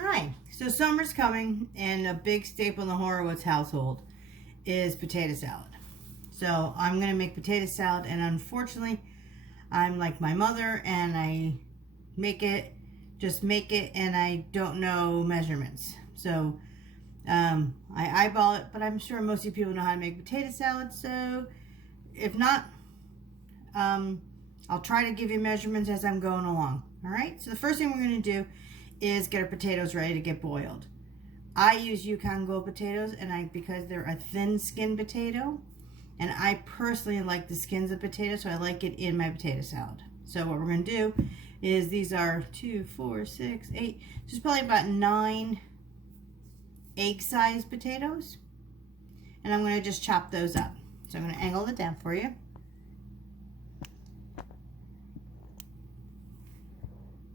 Hi. So summer's coming, and a big staple in the Horowitz household is potato salad. So I'm going to make potato salad, and unfortunately, I'm like my mother, and I just make it, and I don't know measurements. So I eyeball it, but I'm sure most of you people know how to make potato salad. So if not, I'll try to give you measurements as I'm going along. All right. So the first thing we're going to do is get our potatoes ready to get boiled. I use Yukon Gold potatoes, and because they're a thin skin potato, and I personally like the skins of potatoes, so I like it in my potato salad. So what we're going to do is, these are 2, 4, 6, 8, there's probably about 9 egg-sized potatoes, and I'm going to just chop those up. So I'm going to angle it down for you.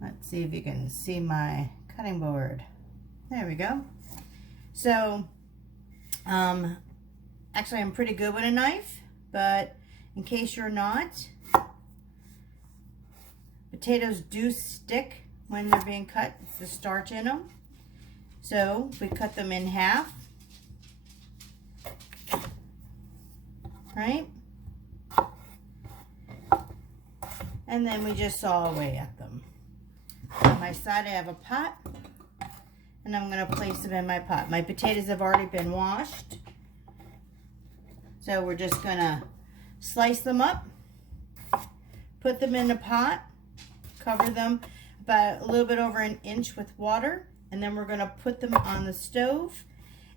Let's see if you can see my cutting board. There we go. So, actually I'm pretty good with a knife, but in case you're not, potatoes do stick when they're being cut. It's the starch in them. So we cut them in half, right? And then we just saw away at them. On my side I have a pot, and I'm going to place them in my pot. My potatoes have already been washed, so we're just going to slice them up, put them in the pot, cover them about a little bit over 1 inch with water, and then we're going to put them on the stove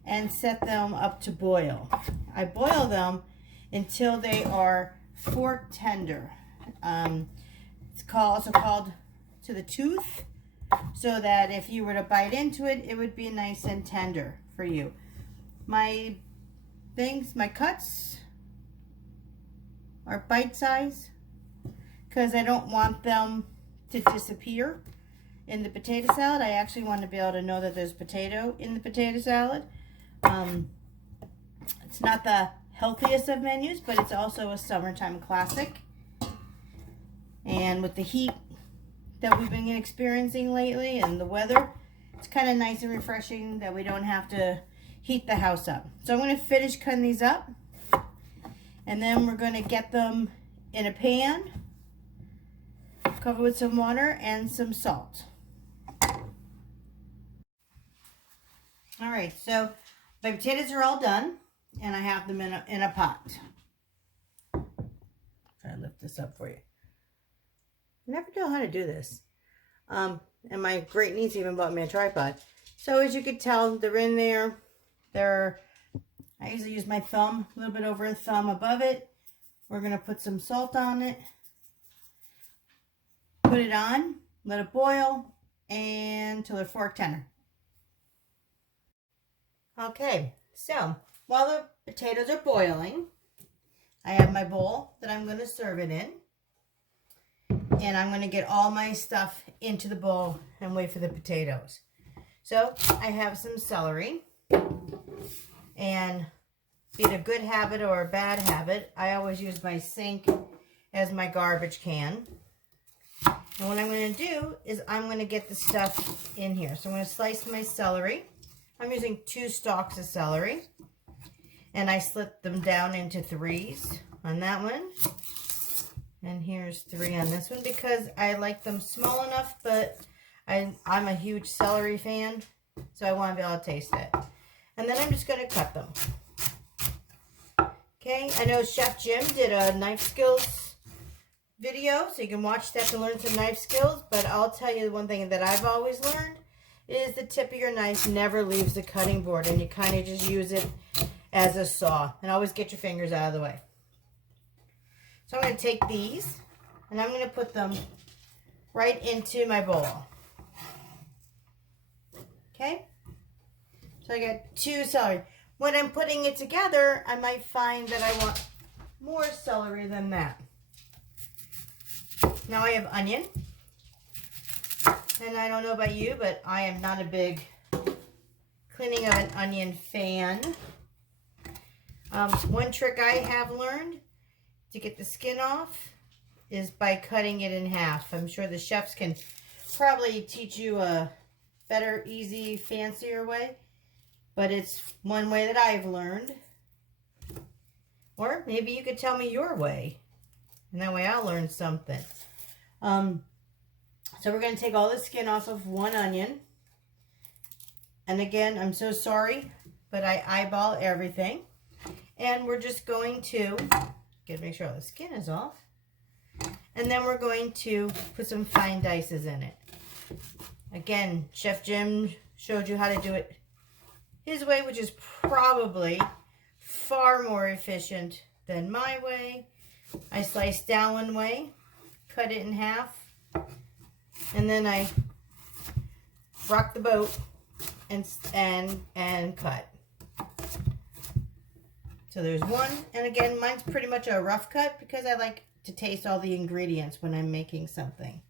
and set them up to boil. I boil them until they are fork tender. It's also called to the tooth, so that if you were to bite into it, it would be nice and tender for you. My cuts are bite size because I don't want them to disappear in the potato salad. I actually want to be able to know that there's potato in the potato salad. It's not the healthiest of menus, but it's also a summertime classic. And with the heat that we've been experiencing lately and the weather, it's kind of nice and refreshing that we don't have to heat the house up. So I'm going to finish cutting these up, and then we're going to get them in a pan, cover with some water and some salt. All right, so my potatoes are all done, and I have them in a pot. Try to lift this up for you. I never know how to do this. And my great niece even bought me a tripod. So as you can tell, they're in there. I usually use my thumb, a little bit over a thumb above it. We're going to put some salt on it. Put it on, let it boil until they're fork tender. Okay, so while the potatoes are boiling, I have my bowl that I'm going to serve it in. And I'm going to get all my stuff into the bowl and wait for the potatoes. So I have some celery, and be it a good habit or a bad habit, I always use my sink as my garbage can. And what I'm going to do is I'm going to get the stuff in here. So I'm going to slice my celery. I'm using 2 stalks of celery, and I slit them down into 3s on that one. And here's 3 on this one because I like them small enough, but I'm a huge celery fan, so I want to be able to taste it. And then I'm just going to cut them. Okay, I know Chef Jim did a knife skills video, so you can watch that to learn some knife skills, but I'll tell you one thing that I've always learned is the tip of your knife never leaves the cutting board, and you kind of just use it as a saw, and always get your fingers out of the way. So I'm going to take these, and I'm going to put them right into my bowl. Okay? So I got 2 celery. When I'm putting it together, I might find that I want more celery than that. Now I have onion. And I don't know about you, but I am not a big cleaning of an onion fan. One trick I have learned to get the skin off is by cutting it in half. I'm sure the chefs can probably teach you a better, easy, fancier way, but it's one way that I've learned. Or maybe you could tell me your way, and that way I'll learn something. So we're going to take all the skin off of one onion. And again, I'm so sorry, but I eyeball everything. And we're just going to make sure all the skin is off. And then we're going to put some fine dices in it. Again, Chef Jim showed you how to do it his way, which is probably far more efficient than my way. I slice down one way, cut it in half, and then I rock the boat and cut. So there's one, and again, mine's pretty much a rough cut because I like to taste all the ingredients when I'm making something.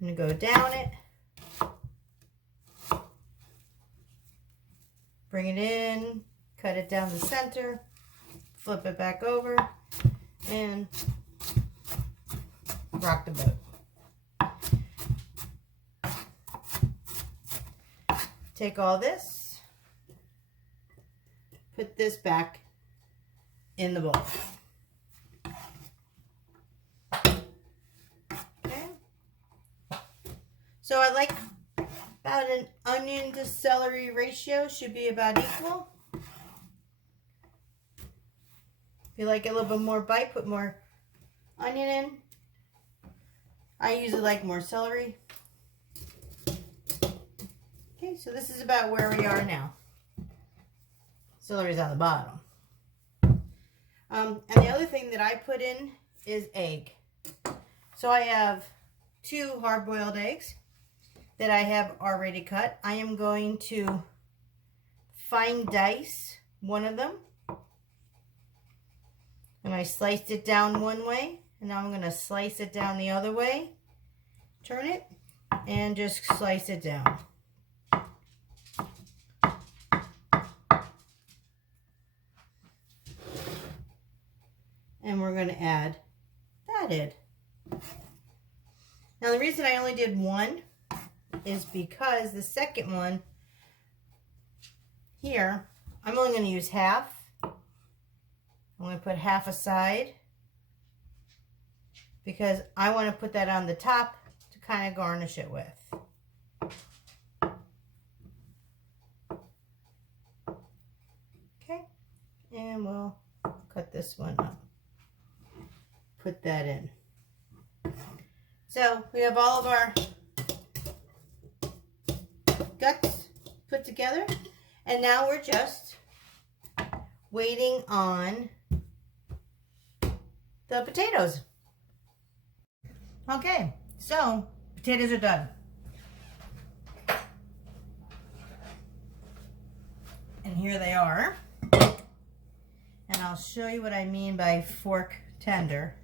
I'm going to go down it, bring it in, cut it down the center, flip it back over, and rock the boat. Take all this, put this back in the bowl. Okay. So I like about an onion to celery ratio, should be about equal. If you like a little bit more bite, put more onion in. I usually like more celery. Okay, so this is about where we are now. Celery's on the bottom. And the other thing that I put in is egg. So I have 2 hard-boiled eggs that I have already cut. I am going to fine dice one of them. And I sliced it down one way, and now I'm going to slice it down the other way. Turn it, and just slice it down. And we're going to add that in. Now the reason I only did one is because the second one here, I'm only going to use half. I'm going to put half aside because I want to put that on the top to kind of garnish it with. Okay, and we'll cut this one up. Put that in. So we have all of our guts put together, and now we're just waiting on the potatoes. Okay, so potatoes are done. And here they are. And I'll show you what I mean by fork tender.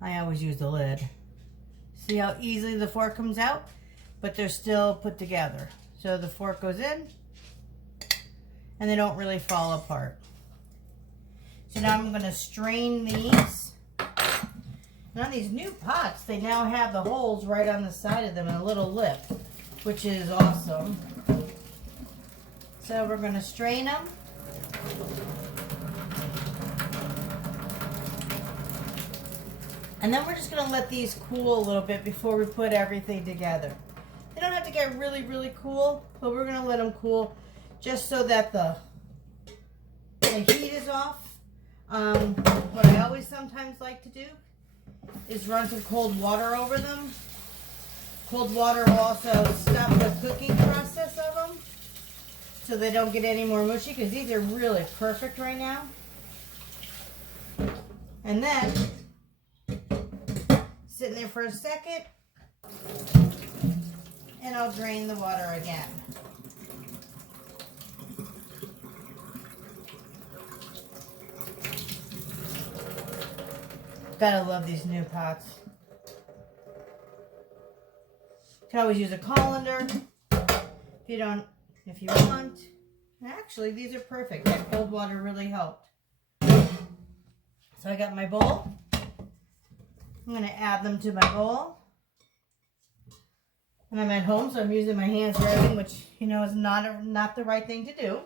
I always use the lid. See how easily the fork comes out? But they're still put together. So the fork goes in, and they don't really fall apart. So now I'm going to strain these. And on these new pots, they now have the holes right on the side of them and a little lip, which is awesome. So we're going to strain them. And then we're just going to let these cool a little bit before we put everything together. They don't have to get really, really cool, but we're going to let them cool just so that the heat is off. What I always sometimes like to do is run some cold water over them. Cold water will also stop the cooking process of them so they don't get any more mushy, because these are really perfect right now. And then sit in there for a second, and I'll drain the water again. Gotta love these new pots. You can always use a colander if you want. Actually, these are perfect. That cold water really helped. So I got my bowl. I'm going to add them to my bowl. And I'm at home, so I'm using my hands for everything, which, you know, is not the right thing to do.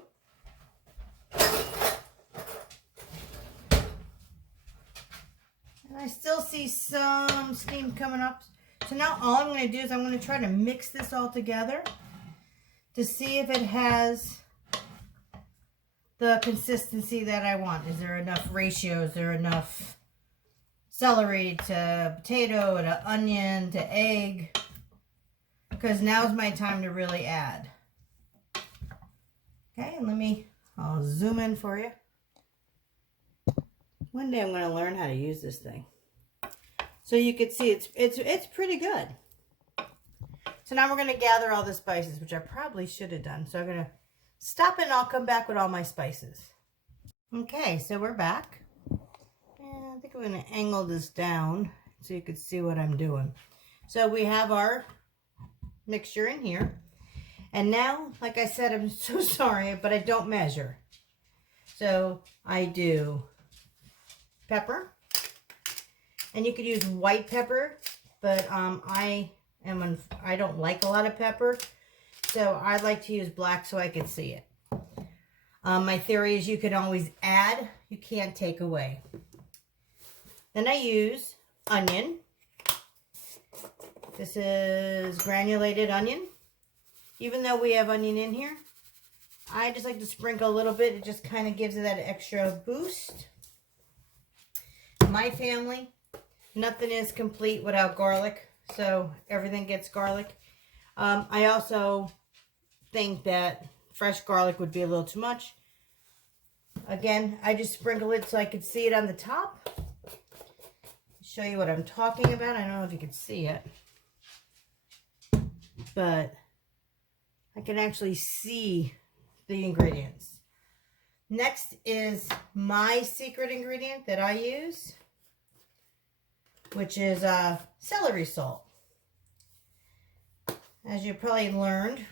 And I still see some steam coming up. So now all I'm going to do is I'm going to try to mix this all together to see if it has the consistency that I want. Is there enough ratio? Is there enough celery to potato to onion to egg? Because now's my time to really add. Okay, and I'll zoom in for you. One day I'm going to learn how to use this thing. So you can see it's pretty good. So now we're going to gather all the spices, which I probably should have done. So I'm going to stop and I'll come back with all my spices. Okay, so we're back. And I think I'm going to angle this down so you can see what I'm doing. So we have our mixture in here. And now, like I said, I'm so sorry, but I don't measure. So I do pepper. And you could use white pepper, but I don't like a lot of pepper. So I like to use black so I can see it. My theory is you can always add, you can't take away. Then I use onion. This is granulated onion. Even though we have onion in here, I just like to sprinkle a little bit. It just kind of gives it that extra boost. My family, nothing is complete without garlic, so everything gets garlic. I also think that fresh garlic would be a little too much. Again, I just sprinkle it so I can see it on the top. Show you what I'm talking about. I don't know if you can see it, but I can actually see the ingredients. Next is my secret ingredient that I use, which is celery salt. As you probably learned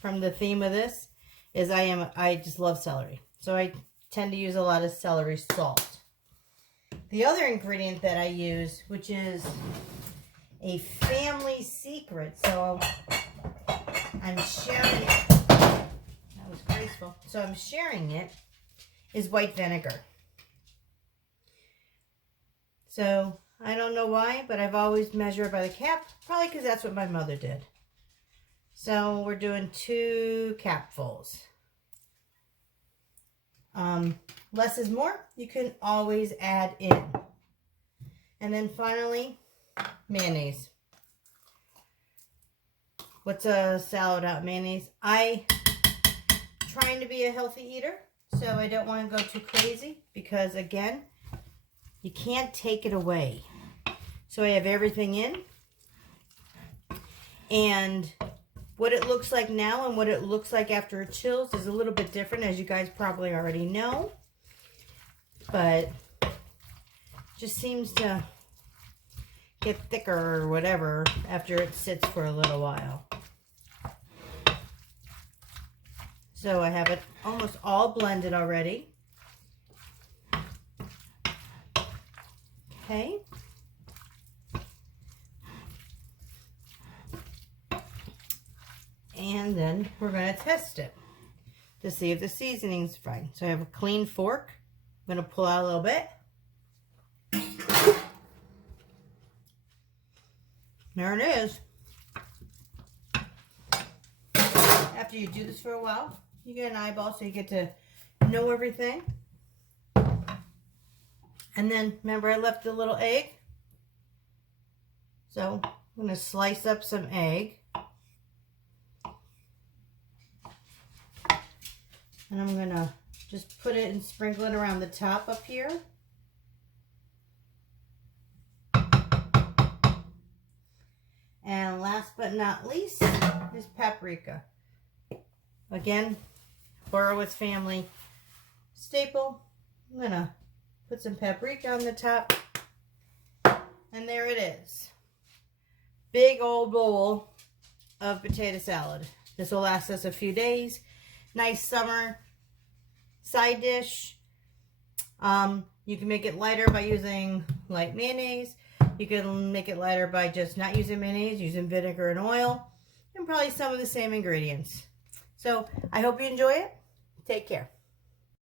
from the theme of this, is I just love celery. So I tend to use a lot of celery salt. The other ingredient that I use, which is a family secret, so I'm sharing it. That was graceful. So I'm sharing it, is white vinegar. So I don't know why, but I've always measured by the cap. Probably because that's what my mother did. So we're doing 2 capfuls. Less is more. You can always add in. And then finally, mayonnaise. What's a salad without mayonnaise? I'm trying to be a healthy eater, so I don't want to go too crazy because, again, you can't take it away. So I have everything in. And what it looks like now and what it looks like after it chills is a little bit different, as you guys probably already know. But just seems to get thicker or whatever after it sits for a little while. So I have it almost all blended already. Okay. And then we're going to test it to see if the seasoning's fine. So I have a clean fork. I'm going to pull out a little bit. There it is. After you do this for a while, you get an eyeball so you get to know everything. And then, remember I left the little egg? So, I'm going to slice up some egg. And I'm going to just put it and sprinkle it around the top up here. And last but not least is paprika. Again, Horowitz family staple. I'm going to put some paprika on the top. And there it is. Big old bowl of potato salad. This will last us a few days. Nice summer side dish. You can make it lighter by using light mayonnaise. You can make it lighter by just not using mayonnaise, using vinegar and oil. and probably some of the same ingredients. So I hope you enjoy it. Take care.